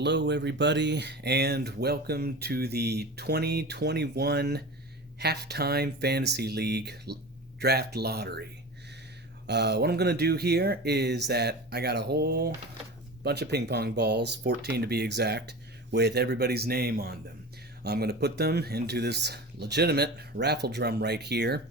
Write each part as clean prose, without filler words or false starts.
Hello, everybody, and welcome to the 2021 Halftime Fantasy League Draft Lottery. What I'm going to do here is that I got a whole bunch of ping pong balls, 14 to be exact, with everybody's name on them. I'm going to put them into this legitimate raffle drum right here,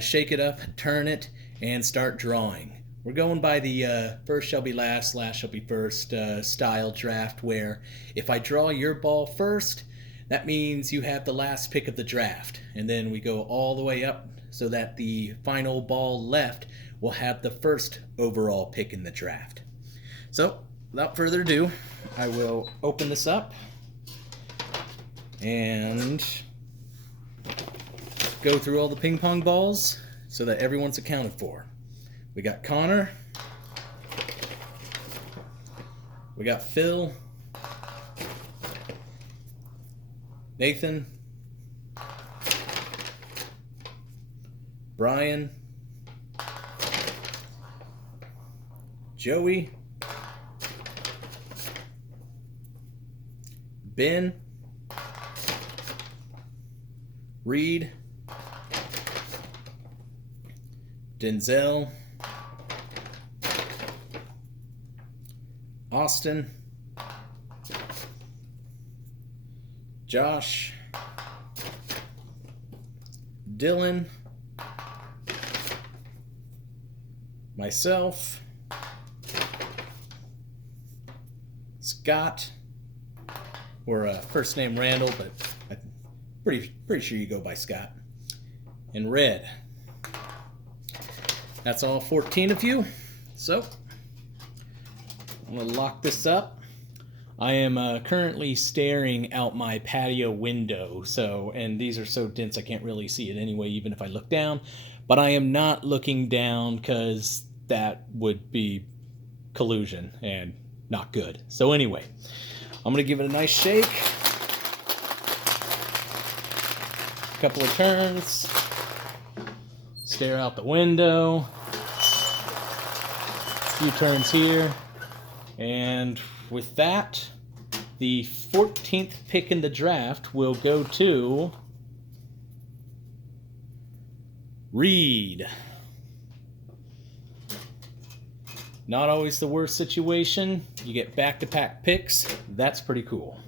shake it up, turn it, and start drawing. We're going by the first shall be last, last shall be first style draft, where if I draw your ball first, that means you have the last pick of the draft. And then we go all the way up so that the final ball left will have the first overall pick in the draft. So, without further ado, I will open this up and go through all the ping pong balls so that everyone's accounted for. We got Connor. We got Phil. Nathan. Brian. Joey. Ben. Reed. Denzel. Austin, Josh, Dylan, myself, Scott, or first name Randall, but I'm pretty sure you go by Scott, and Red. That's all 14 of you. So I'm going to lock this up. I am currently staring out my patio window, and these are so dense I can't really see it anyway, even if I look down. But I am not looking down because that would be collusion and not good. So anyway, I'm going to give it a nice shake. A couple of turns. Stare out the window. A few turns here. And with that, the 14th pick in the draft will go to Reed. Not always the worst situation. You get back-to-back picks. That's pretty cool.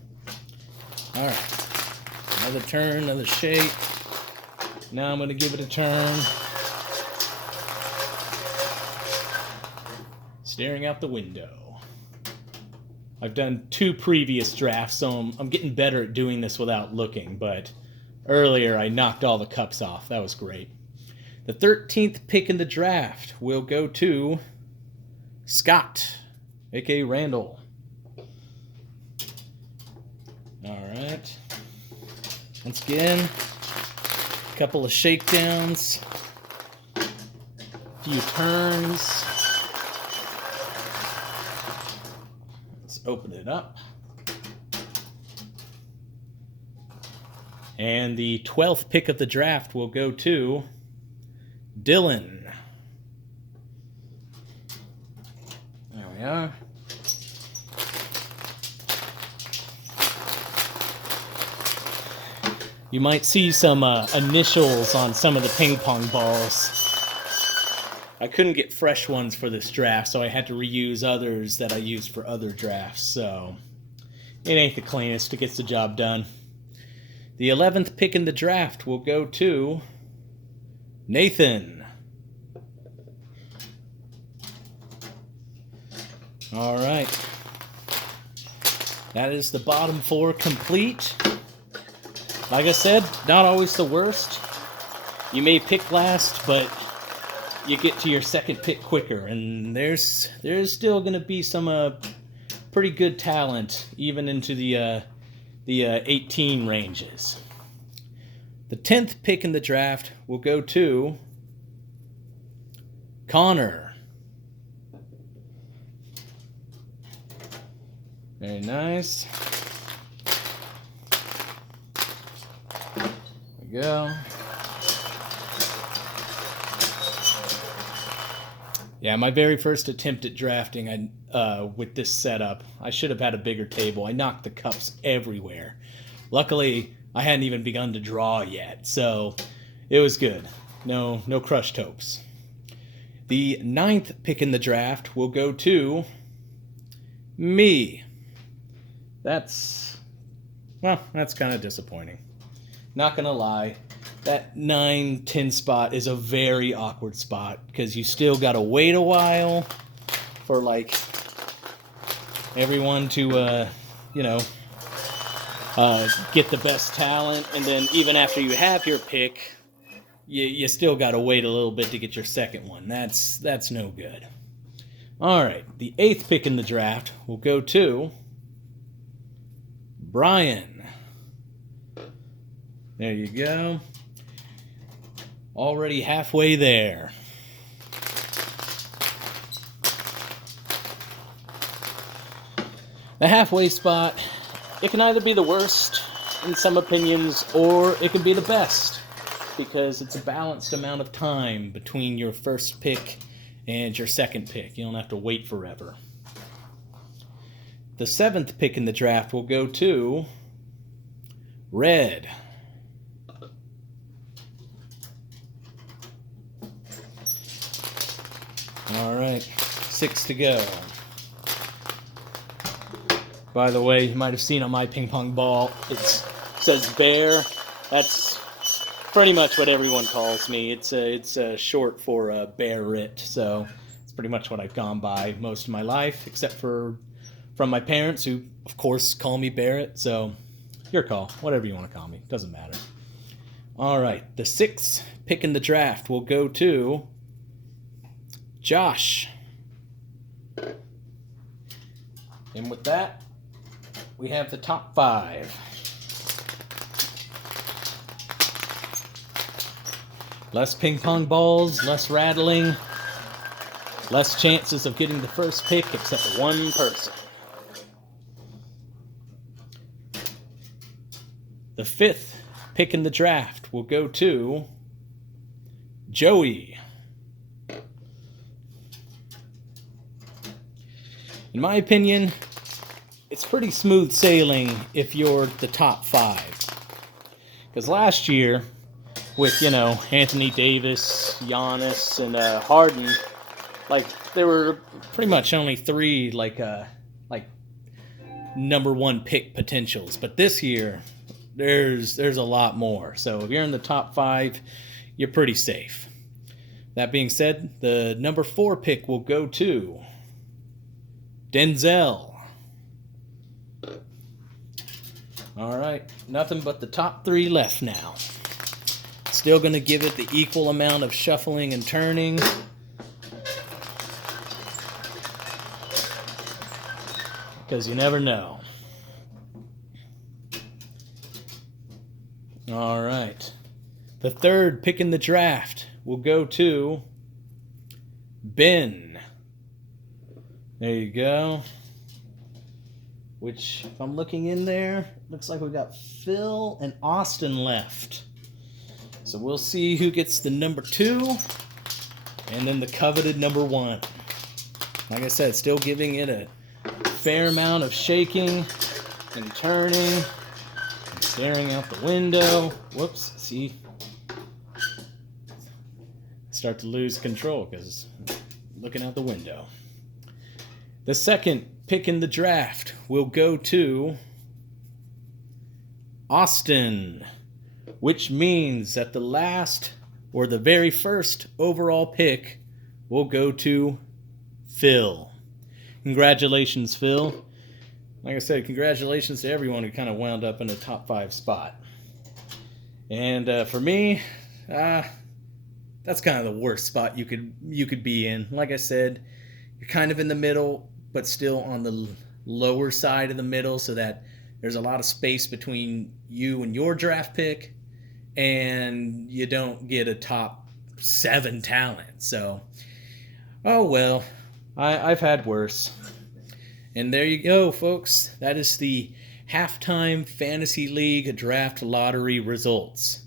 All right. Another turn, another shake. Now I'm going to give it a turn. Staring out the window. I've done 2 previous drafts, so I'm getting better at doing this without looking, but earlier I knocked all the cups off. That was great. The 13th pick in the draft will go to Scott, a.k.a. Randall. All right. Once again, a couple of shakedowns, a few turns. Open it up. And the 12th pick of the draft will go to Dylan. There we are. You might see some initials on some of the ping pong balls. I couldn't get fresh ones for this draft, so I had to reuse others that I used for other drafts, so it ain't the cleanest. It gets the job done. The 11th pick in the draft will go to Nathan. All right. That is the bottom 4 complete. Like I said, not always the worst. You may pick last, but you get to your second pick quicker, and there's still going to be some pretty good talent even into the 18 ranges. The 10th pick in the draft will go to Connor. Very nice. There we go. Yeah, my very first attempt at drafting, with this setup, I should have had a bigger table. I knocked the cups everywhere. Luckily, I hadn't even begun to draw yet, so it was good. No crushed hopes. The 9th pick in the draft will go to me. That's kind of disappointing. Not gonna lie. That 9-10 spot is a very awkward spot because you still got to wait a while for like everyone to get the best talent, and then even after you have your pick, you still got to wait a little bit to get your second one. That's no good. All right, the 8th pick in the draft will go to Brian. There you go. Already halfway there. The halfway spot, it can either be the worst in some opinions, or it can be the best, because it's a balanced amount of time between your first pick and your second pick. You don't have to wait forever. The 7th pick in the draft will go to Red. All right, 6 to go. By the way, you might have seen on my ping pong ball, it says Bear. That's pretty much what everyone calls me. It's short for Barrett, so it's pretty much what I've gone by most of my life, except for from my parents, who of course call me Barrett. So your call, whatever you want to call me, doesn't matter. All right, the 6th pick in the draft will go to Josh. And with that, we have the top 5. Less ping pong balls, less rattling, less chances of getting the first pick except for one person. The 5th pick in the draft will go to Joey. In my opinion, it's pretty smooth sailing if you're the top 5. Because last year, with, Anthony Davis, Giannis, and Harden, there were pretty much only 3, number 1 pick potentials. But this year, there's a lot more. So if you're in the top 5, you're pretty safe. That being said, the number 4 pick will go to Denzel. All right, nothing but the top 3 left now. Still going to give it the equal amount of shuffling and turning. Because you never know. All right. The 3rd pick in the draft will go to Ben. There you go. Which, if I'm looking in there, looks like we've got Phil and Austin left. So we'll see who gets the number 2 and then the coveted number 1. Like I said, still giving it a fair amount of shaking and turning and staring out the window. Whoops, see? Start to lose control because looking out the window. The 2nd pick in the draft will go to Austin, which means that the last or the very first overall pick will go to Phil. Congratulations, Phil. Like I said, congratulations to everyone who kind of wound up in the top 5 spot. And for me, that's kind of the worst spot you could be in. Like I said, you're kind of in the middle, but still on the lower side of the middle, so that there's a lot of space between you and your draft pick, and you don't get a top 7 talent. So, oh well, I've had worse. And there you go, folks. That is the Halftime Fantasy League Draft Lottery results.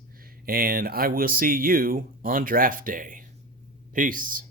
And I will see you on draft day. Peace.